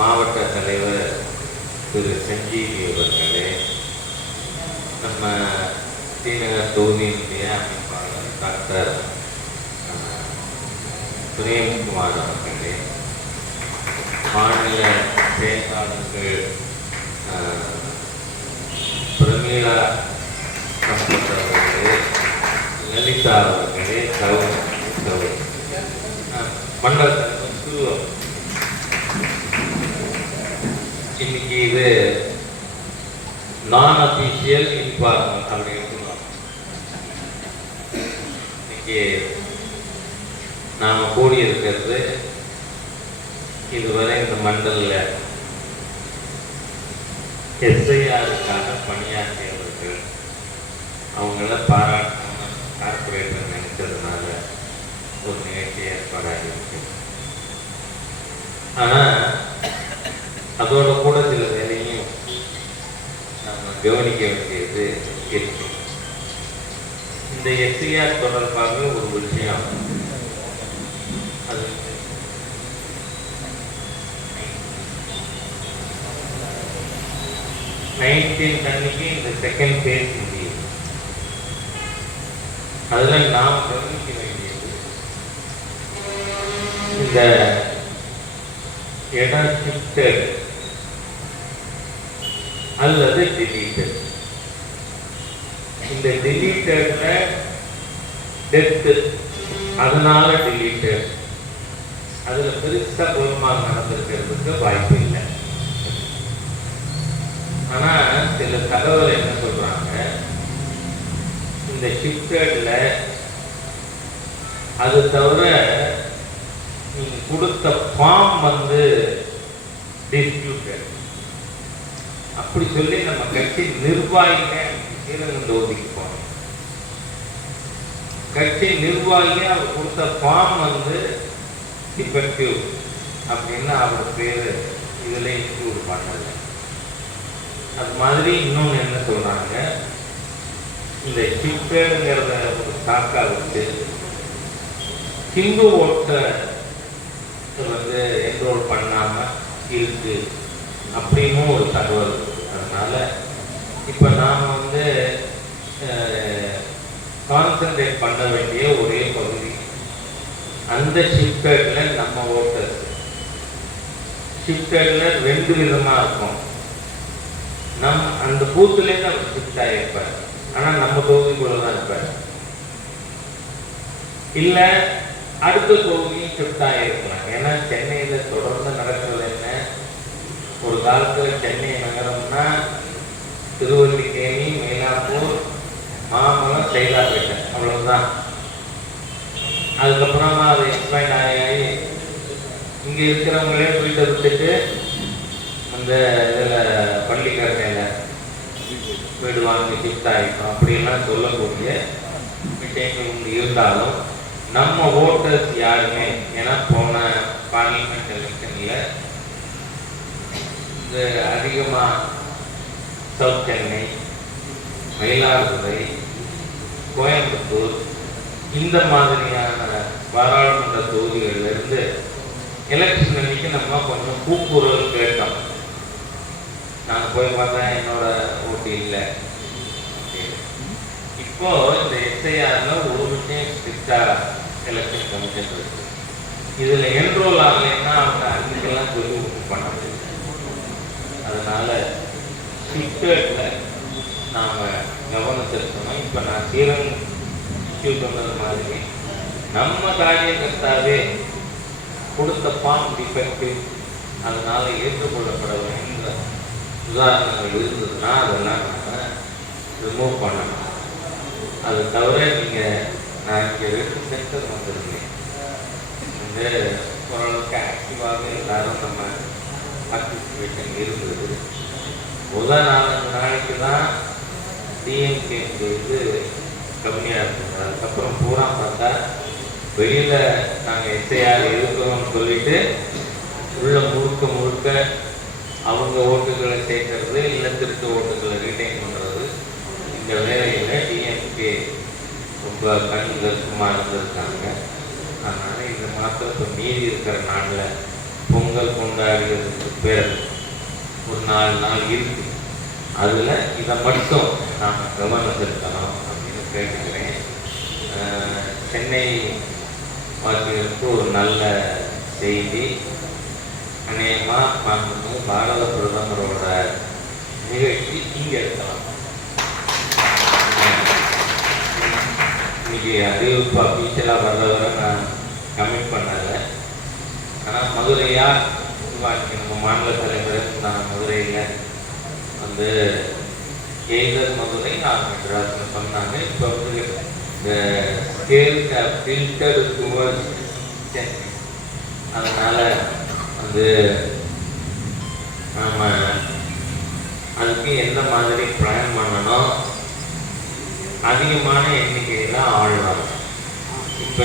மாவட்ட தலைவர் திரு சஞ்சீவி அவர்களே, நம்ம ஸ்ரீநகர் தொகுதியினுடைய அமைப்பாளர் டாக்டர் பிரேம்குமார் அவர்களே, மாநில செயலாளர்கள் பிரமீளா சம்பத் அவர்களே, லலிதா அவர்களே, மண்டல தலைவர் இன்னைக்கு இது நான் அபிஷியல் இன்ஃபார்மல் அப்படின்னு சொல்லுவாங்க. இன்னைக்கு நாம் கூடியிருக்கிறது இதுவரை இந்த மண்டலில் எஸ்ஐஆருக்காக பணியாற்றியவர்கள் அவங்கள பாராட்டணும் கார்பரேட்டர் நினைச்சதுனால ஒரு நிகழ்ச்சி ஏற்பாடாக இருக்கு. ஆனால் அதோட கூட சில வேலையும் நம்ம கவனிக்க வேண்டியது இருக்கு. இந்த எஸ்ஐஆர் தொடர்பாக ஒரு விஷயம், அது 19 அன்னைக்கு இந்த செகண்ட் பேஸ் முடியுது. அதில் நாம் கவனிக்க வேண்டியது இந்த இடம் ஷிஃப்டட் அல்லது டெலீட்டட். இந்த டெலீட்டட்ல டெத்து, அதனால டெலீட்டட், அதுல பெருசா கோல்மால் நடந்திருக்கிறதுக்கு வாய்ப்பு இல்லை. ஆனா சில தகவல் என்ன சொல்றாங்க, இந்த ஷிஃப்டட்ல அது தவிர நீங்க கொடுத்த ஃபார்ம் டிஸ்பியூட்டட் அப்படி சொல்லி நம்ம கட்சி நிர்வாகிங்க ஒதுக்கி போனோம். கட்சி நிர்வாகிங்க அவர் கொடுத்த ஃபார்ம் டிஃபெக்டிவ் அப்படின்னு அவர் பேரு இதுல இன்க்ளூட் பண்ணல. அது மாதிரி இன்னொன்று என்ன சொல்றாங்க, இந்த ஷிஃப்டட்ங்கிறத ஒரு சாக்கா வச்சு ஹிந்து ஓட்டை என்ரோல் பண்ணாம இருக்கு அப்படின்னு ஒரு தகவல். அதனால இப்ப நாம கான்சென்ட்ரேட் பண்ண வேண்டிய ஒரே பகுதி அந்த ஷிஃப்டட்ல நம்ம ஓட்டர். ஷிஃப்டட்ல 2 விதமா இருக்கும். அந்த பூத்துலேருந்து அவர் ஷிஃப்ட் ஆகிருப்பார், ஆனா நம்ம தொகுதிக்குள்ளதான் இருப்பார். இல்ல அடுத்த தொகுதியும் ஷிஃப்ட் ஆகிருக்கலாம். ஏன்னா சென்னையில தொடர்ந்து நடக்கிறது என்ன, ஒரு காலத்துல சென்னை நகரம்னா திருவல்லிக்கேணி, மயிலாப்பூர், மாமலம், சைதாப்பேட்டை, அவ்வளவுதான். அதுக்கப்புறமா அது எக்ஸ்பேண்ட் ஆகி இங்க இருக்கிறவங்களே வீட்டை விட்டுட்டு அந்த இதில் பள்ளிக்கரணையில் வீடு வாங்கி ஷிஃப்ட் ஆகிட்டோம் அப்படின்லாம் சொல்லக்கூடிய விஷயங்கள் இருந்தாலும் நம்ம ஓட்டர்ஸ் யாருமே, ஏன்னா போன பார்லிமெண்ட் எலெக்ஷன்ல இது அதிகமாக சவுத் சென்னை, மயிலாடுதுறை, கோயம்புத்தூர் இந்த மாதிரியான பாராளுமன்ற தொகுதிகளிலிருந்து எலெக்ஷன் அன்னைக்கு நம்ம கொஞ்சம் கூக்குரல் கேட்டோம். நான் போய் பார்த்தா என்னோட ஓட்டு இல்லை. இப்போ இந்த எஸ்ஐஆர்ல ஒரு விஷயம் ஸ்ட்ரிக்டா எலெக்ஷன் கமிஷன் இருக்கு. இதுல என்ரோல் ஆகலைன்னா அவங்க அன்னைக்கெல்லாம் சொல்லி ஒப்பு பண்ண முடியும். அதனால ஸ்ட்ரிக்டட்ல நாம கவனம் செலுத்தணும். இப்ப நான் சீரம் இஷ்யூ சொன்னது மாதிரி நம்ம காரியகர்த்தாவே கொடுத்த ஃபார்ம் டிஃபெக்டிவ், அதனால ஏற்றுக்கொள்ளப்பட வேண்டிய உதாரணங்கள் இருந்ததுன்னா அதெல்லாம் நம்ம ரிமூவ் பண்ணணும். அது தவிர நான் இங்கே 2 சென்டர் வந்திருக்கேன். ஓரளவுக்கு ஆக்டிவாகவே எல்லாரும் நம்ம பார்ட்டிசிபேஷன் இருந்தது. முதல் 4 நாளைக்கு தான் டிஎம்கே கம்மியாக இருந்தது. அதுக்கப்புறம் பூரா பார்த்தா வெளியில நாங்கள் எஸ்ஐஆர் இருக்கிறோம்னு சொல்லிட்டு உள்ள முழுக்க அவங்க ஓட்டுகளை சேர்க்கறது, இல்லை திருட்டு ஓட்டுகளை ரீடைன் பண்ணுறது, இந்த வேலையில் டிஎம்கே ரொம்ப கண்கருத்துமாக இருந்திருக்காங்க. அதனால் இந்த மாதம் இப்போ மீதி இருக்கிற நாளில் பொங்கல் கொண்டாடுறதுக்கு பேர் ஒரு 4 நாள் இருக்கு. அதில் இதை மட்டும் நாம் கவனம் செலுத்தணும் அப்படின்னு கேட்டுக்கிறேன். சென்னை வாசிகளுக்கு ஒரு நல்ல செய்தி. அநேகமாக பாரத பிரதமரோட நிகழ்ச்சி இங்கே இருக்கலாம். இன்னைக்கு அறிவிப்பு அஃபீஷியலாக வர்றவரை நான் கமிட் பண்ணலை. ஆனால் மதுரையாக நம்ம மாநில தலைவர் நான் மதுரையில் வந்து எய்தர் மதுரை நான் மெட்ராஸ்னு சொன்னாங்க. இப்போ வந்து இந்த ஸ்கேல்ஸ் ஃபில்டர் டுவர்ட்ஸ் சென்னை. அதனால் வந்து நம்ம அதுக்கு எந்த மாதிரி பிளான் பண்ணணும், அதிகமான எண்ணிக்கையில் ஆள் வரும். இப்போ